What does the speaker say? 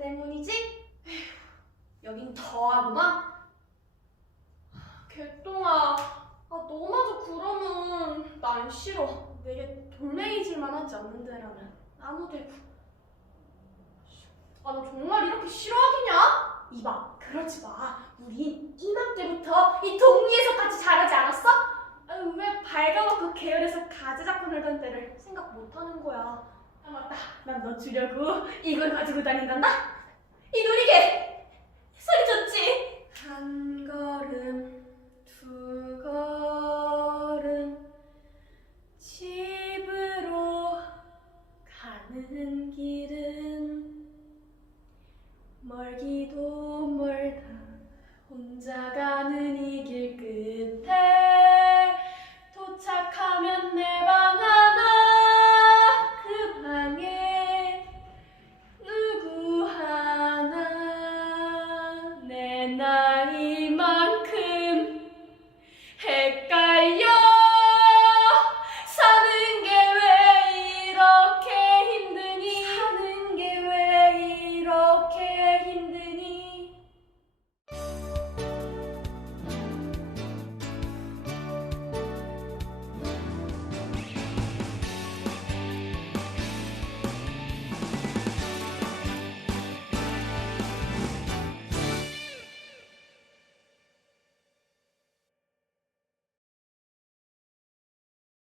때문이지? 여긴 더하구나? 개똥아, 아, 너마저 그러면 난 싫어. 내게 돌멩이질만 하지 않는데라면 아무 데고. 아, 너 정말 이렇게 싫어하겠냐? 이봐, 그러지 마. 우린 이맘때부터 이 동리에서 같이 자라지 않았어? 아, 왜 밝아먹고 게을에서 가지 잡고 놀던 때를 생각 못하는 거야. 아, 맞다. 난 너 주려고 이걸 가지고 다닌단다? 이 놀이개! and the